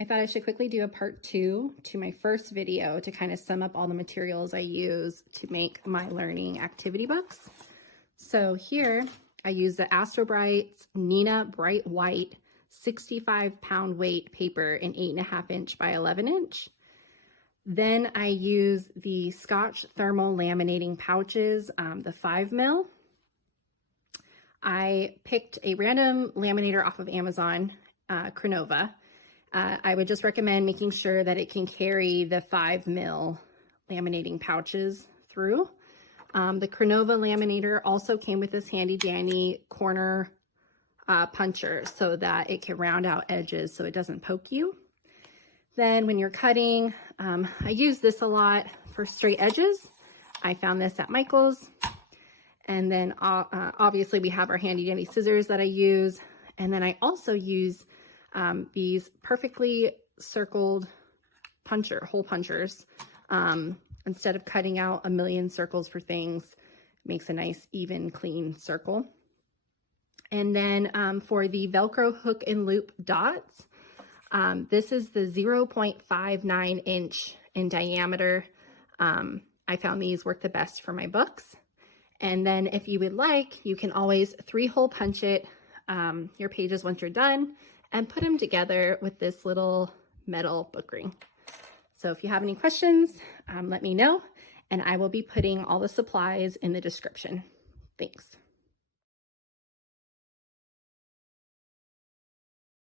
I thought I should quickly do a part 2 to my first video to kind of sum up all the materials I use to make my learning activity books. So here I use the Astrobrights Neenah Bright White 65-pound weight paper in 8.5 inch by 11 inch. Then I use the Scotch thermal laminating pouches, the 5 mil. I picked a random laminator off of Amazon, Crenova. I would just recommend making sure that it can carry the 5 mil laminating pouches through. The Crenova Laminator also came with this handy dandy corner puncher so that it can round out edges so it doesn't poke you. Then when you're cutting, I use this a lot for straight edges. I found this at Michael's. And then obviously we have our handy dandy scissors that I use. And then I also use these perfectly circled hole punchers. Instead of cutting out a million circles for things, it makes a nice, even, clean circle. And then for the Velcro hook and loop dots, this is the 0.59 inch in diameter. I found these work the best for my books. And then if you would like, you can always 3-hole punch it, your pages once you're done, and put them together with this little metal book ring. So if you have any questions, let me know, and I will be putting all the supplies in the description. Thanks.